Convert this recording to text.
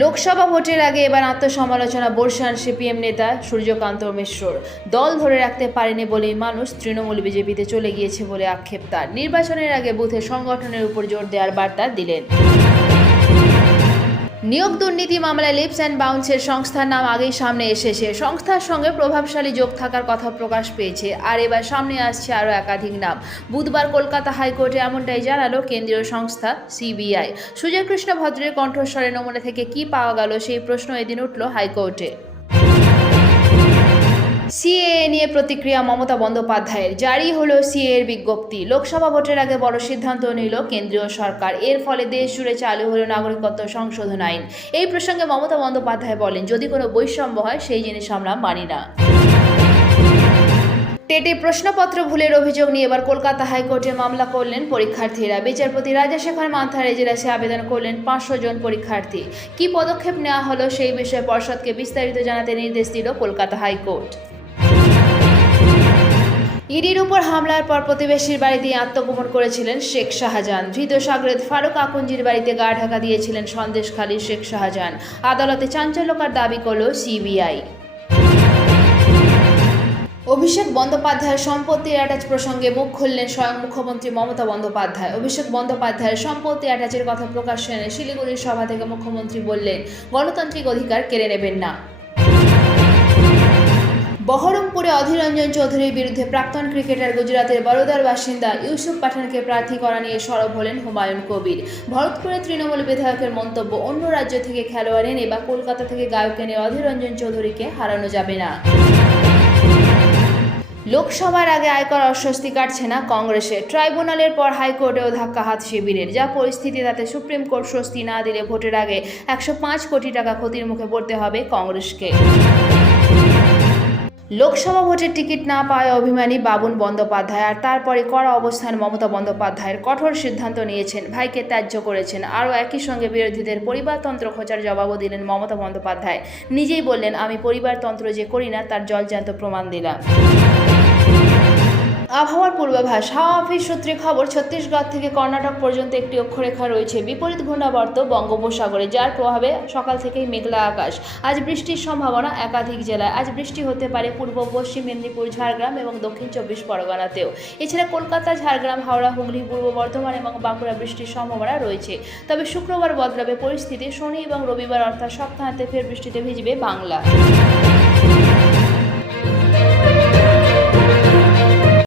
লোকসভা ভোটের আগে এবার আত্মসমালোচনা বর্ষান সিপিএম নেতা সূর্যকান্ত মিশ্রর। দল ধরে রাখতে পারেনি বলেই মানুষ তৃণমূল বিজেপিতে চলে গিয়েছে বলে আক্ষেপ তার। নির্বাচনের আগে বুথে সংগঠনের উপর জোর দেওয়ার বার্তা দিলেন। নিয়োগ দুর্নীতি মামলায় লিপস অ্যান্ড বাউন্সের সংস্থার নাম আগেই সামনে এসেছে। সংস্থার সঙ্গে প্রভাবশালী যোগ থাকার কথা প্রকাশ পেয়েছে। আর এবার সামনে আসছে আরও একাধিক নাম। বুধবার কলকাতা হাইকোর্টে এমনটাই জানালো কেন্দ্রীয় সংস্থা সিবিআই। সুজয় কৃষ্ণ ভদ্রের কণ্ঠস্বরের নমুনা থেকে কি পাওয়া গেল সেই প্রশ্ন এদিন উঠল হাইকোর্টে। নিয়ে প্রতিক্রিয়া মমতা বন্দ্যোপাধ্যায়ের। জারি হলো সিএ এর বিজ্ঞপ্তি। লোকসভা ভোটের আগে বড় সিদ্ধান্ত নিল কেন্দ্রীয় সরকার। এর ফলে দেশ জুড়ে চালু হলো নাগরিকত্ব সংশোধন আইন। এই প্রসঙ্গে মমতা বন্দ্যোপাধ্যায় বলেন, যদি কোনো বৈষম্য হয়, সেই জিনিস আমরা মানি না। টেটে প্রশ্নপত্র ভুলের অভিযোগ নিয়ে এবার কলকাতা হাইকোর্টে মামলা করলেন পরীক্ষার্থীরা। বিচারপতি রাজাশেখর মান্থার এজলাসে আবেদন করলেন পাঁচশো জন পরীক্ষার্থী। কি পদক্ষেপ নেওয়া হলো সেই বিষয়ে পর্ষদকে বিস্তারিত জানাতে নির্দেশ দিল কলকাতা হাইকোর্ট। ইডির উপর হামলার পর প্রতিবেশীর বাড়িতে আত্মগোপন করেছিলেন শেখ শাহজাহান। ধৃত সাগরেদ ফারুক আকুঞ্জির বাড়িতে গা ঢাকা দিয়েছিলেন সন্দেশখালী শেখ শাহজাহান। আদালতে চাঞ্চল্যকার দাবি করল সিবিআই। অভিষেক বন্দ্যোপাধ্যায়ের সম্পত্তির অ্যাটাচ প্রসঙ্গে মুখ খুললেন স্বয়ং মুখ্যমন্ত্রী মমতা বন্দ্যোপাধ্যায়। অভিষেক বন্দ্যোপাধ্যায়ের সম্পত্তি অ্যাটাচের কথা প্রকাশ্যে এনে শিলিগুড়ির সভা থেকে মুখ্যমন্ত্রী বললেন, গণতান্ত্রিক অধিকার কেড়ে নেবেন না। বহরমপুরে অধীর রঞ্জন চৌধুরীর বিরুদ্ধে প্রাক্তন ক্রিকেটার গুজরাতের বরোদার বাসিন্দা ইউসুফ পাঠানকে প্রার্থী করা নিয়ে সরব হলেন হুমায়ুন কবির। ভরতপুরের তৃণমূল বিধায়কের মন্তব্য, অন্য রাজ্য থেকে খেলোয়াড় এনে বা কলকাতা থেকে গায়ক এনে অধীর রঞ্জন চৌধুরীকে হারানো যাবে না। লোকসভার আগে আয়কর অস্বস্তি কাটছে না কংগ্রেসে ট্রাইব্যুনালের পর হাইকোর্টেও ধাক্কা হাত শিবিরের। যা পরিস্থিতি, তাতে সুপ্রিম কোর্ট স্বস্তি না দিলে ভোটের আগে একশো পাঁচ কোটি টাকা ক্ষতির মুখে পড়তে হবে কংগ্রেসকে। লোকসভা ভোটের টিকিট না পায় অভিমানী বাবুন বন্দ্যোপাধ্যায় আর তারপরে কড়া অবস্থান মমতা বন্দ্যোপাধ্যায়ের কঠোর সিদ্ধান্ত নিয়েছেন। ভাইকে ত্যায্য করেছেন। আরও একই সঙ্গে বিরোধীদের পরিবারতন্ত্র খোঁজার জবাবও দিলেন মমতা বন্দ্যোপাধ্যায়। নিজেই বললেন, আমি পরিবারতন্ত্র যে করি না, তার জলজান্ত প্রমাণ দিলাম। আবহাওয়ার পূর্বাভাস, হাওয়া অফিস সূত্রে খবর, ছত্তিশগড় থেকে কর্ণাটক পর্যন্ত একটি অক্ষরেখা রয়েছে। বিপরীত ঘূর্ণাবর্ত বঙ্গোপসাগরে, যার প্রভাবে সকাল থেকেই মেঘলা আকাশ। আজ বৃষ্টির সম্ভাবনা একাধিক জেলায়। আজ বৃষ্টি হতে পারে পূর্ব, পশ্চিম মেদিনীপুর, ঝাড়গ্রাম এবং দক্ষিণ চব্বিশ পরগনাতেও। এছাড়া কলকাতা, ঝাড়গ্রাম, হাওড়া, হুগলি, পূর্ব বর্ধমান এবং বাঁকুড়া বৃষ্টির সম্ভাবনা রয়েছে। তবে শুক্রবার বদলাবে পরিস্থিতি। শনি এবং রবিবার অর্থাৎ সপ্তাহান্তে ফের বৃষ্টিতে ভিজবে বাংলা।